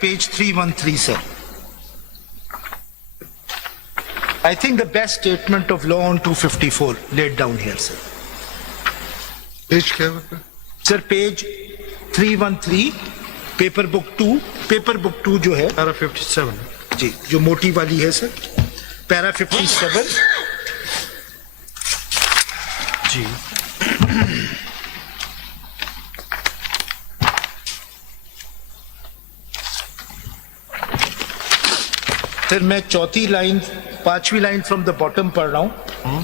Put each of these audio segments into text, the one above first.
Page 313, sir. I think the best statement of law on 254 laid down here, sir. Page क्या है? Sir, page 313, paper book 2 जो है, Para 57. जी, जो मोटी वाली है सर, पैरा 57, जी. फिर मैं पांचवी लाइन फ्रॉम द बॉटम पढ़ रहा हूं.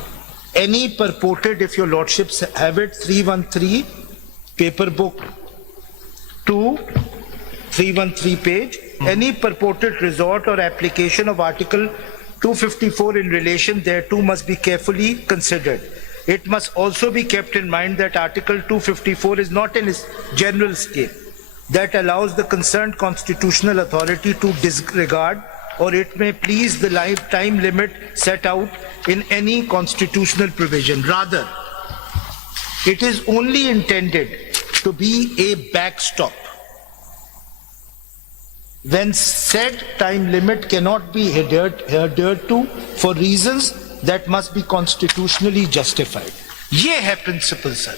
Any purported, if your lordships have it, 313, paper book 2, 313 page, any purported resort or application of Article 254 in relation thereto must be carefully considered. It must also be kept in mind that Article 254 is not in its general scale that allows the concerned constitutional authority to disregard or it may please the time limit set out in any constitutional provision. Rather, it is only intended to be a backstop when said time limit cannot be adhered to for reasons that must be constitutionally justified. ये है principal sir.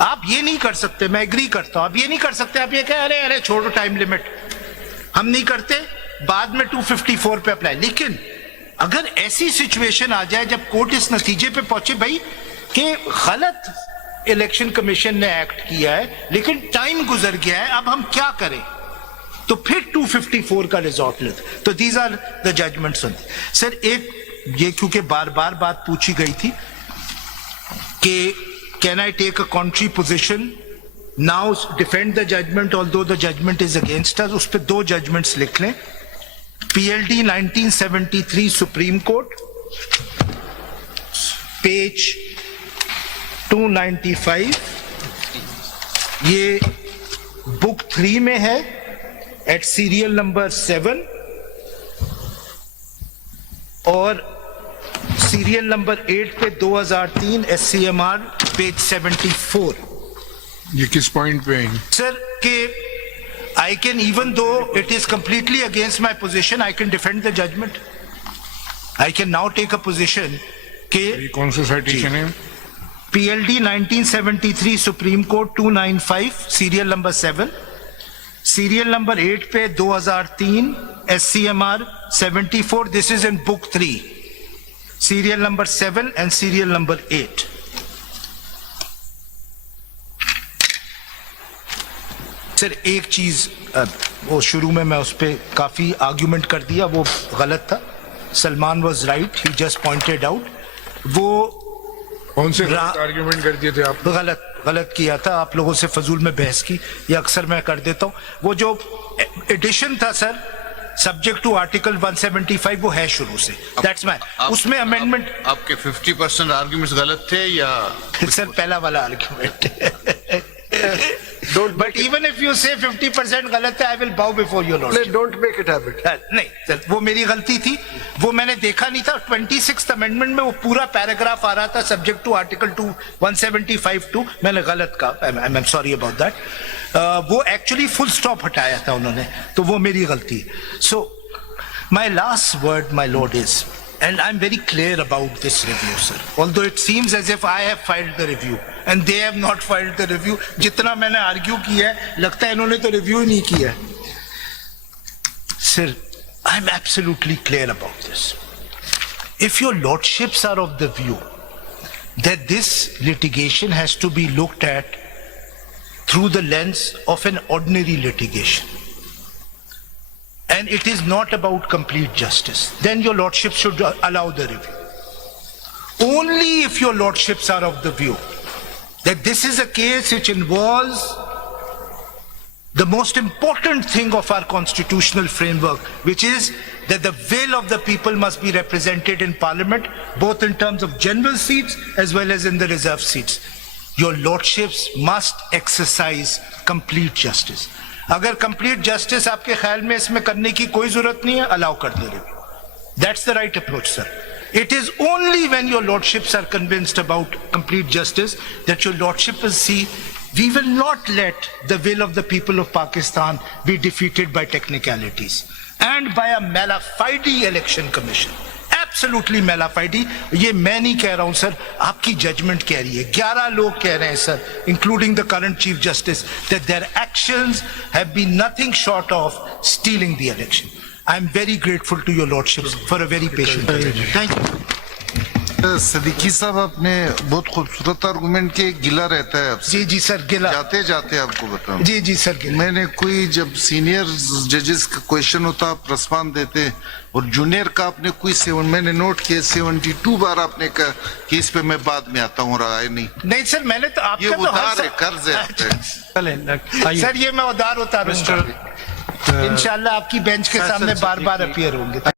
आप ये नहीं कर सकते, मैं एग्री करता हूं, आप ये नहीं कर सकते, आप ये कह अरे छोड़ो टाइम लिमिट, हम नहीं करते, बाद में 254 पे अप्लाई. लेकिन अगर ऐसी सिचुएशन आ जाए जब कोर्ट इस नतीजे पे पहुंचे भाई कि गलत इलेक्शन कमीशन ने एक्ट किया है लेकिन टाइम गुजर गया है, अब हम क्या करें, तो फिर 254 का रिजॉर्ट लेते. तो these are the judgments. Sir एक ये क्योंकि बार बार बात पूछी गई थी कि can I take a contrary position now defend the judgement although the judgement is against us. उस पर दो जजमेंट्स लिख लें. PLD 1973 सुप्रीम कोर्ट, पेज 295, ये बुक 3 में है एट सीरियल नंबर 7 और सीरियल नंबर 8 पे 2003 SCMR पेज 74. ये किस पॉइंट पे है? सर के I can, even though it is completely against my position, I can defend the judgment. I can now take a position कि ये कौन सा साइटेशन है? PLD 1973 supreme court 295 serial number 7, serial number 8 पे 2003 SCMR 74. This is in book 3, serial number 7 and serial number 8. सर एक चीज वो शुरू में मैं उस पर काफी आर्ग्यूमेंट कर दिया, वो गलत था. Salman was right, he just pointed out. वो कौन से आर्ग्यूमेंट कर दिए थे आप? गलत किया था, आप लोगों से फजूल में बहस की, ये अक्सर मैं कर देता हूँ. वो जो एडिशन था सर सब्जेक्ट टू आर्टिकल 175 वो है शुरू से, दैट्स माय. उसमें अमेंडमेंट आपके 50% आर्ग्यूमेंट्स गलत थे या सर पहला वाला argument. But even if you say 50% गलत है, I will bow before your lordship. Don't make it habit. नहीं सर, वो मेरी गलती थी, वो मैंने देखा नहीं था. 26th अमेंडमेंट में वो पूरा पैराग्राफ आ रहा था सब्जेक्ट टू आर्टिकल 175(2), मैंने गलत कहा. I am sorry about that. वो एक्चुअली फुल स्टॉप हटाया था उन्होंने, तो वो मेरी गलती है. So my last word my lord is, and I'm very clear about this review, sir. Although it seems as if I have filed the review and they have not filed the review. जितना मैंने argue किया है, लगता है इन्होंने तो review ही नहीं किया. Sir, I'm absolutely clear about this. If your lordships are of the view that this litigation has to be looked at through the lens of an ordinary litigation, and it is not about complete justice, then your lordship should allow the review. Only if your lordships are of the view that this is a case which involves the most important thing of our constitutional framework, which is that the will of the people must be represented in parliament, both in terms of general seats as well as in the reserved seats, your lordships must exercise complete justice. अगर complete justice आपके ख्याल में इसमें करने की कोई जरूरत नहीं है, अलाउ कर दे review. That's the right approach sir. It is only when your lordships are convinced about complete justice that your lordship will see We will not let the will of the people of Pakistan be defeated by technicalities and by a malafide election commission. Absolutely malafide. ये मैं नहीं कह रहा हूं सर, आपकी जजमेंट कह रही है. 11 लोग कह रहे हैं sir, including the current Chief Justice, that their actions have been nothing short of stealing the election. I am very grateful to your lordships for a very patient attention. Thank you. Siddiqui साहब आपने बहुत खूबसूरत आर्गुमेंट के गिला रहता है आपसे जी जी सर गिला. जाते जाते आपको बताऊं जी जी सर गिला. मैंने कोई जब सीनियर जजेस का क्वेश्चन होता आप रिस्पॉन्ड देते और जूनियर का आपने कोई मैंने नोट किया 72 बार आपने कहा कि इस पे मैं बाद में आता हूँ और आए नहीं. नहीं सर मैंने तो ये आपका तो हर उधार है, कर्ज है आप पे. सर ये मैं उधार उतारूंगा. इंशाल्लाह आपकी बेंच के सामने बार बार अपीयर होंगे.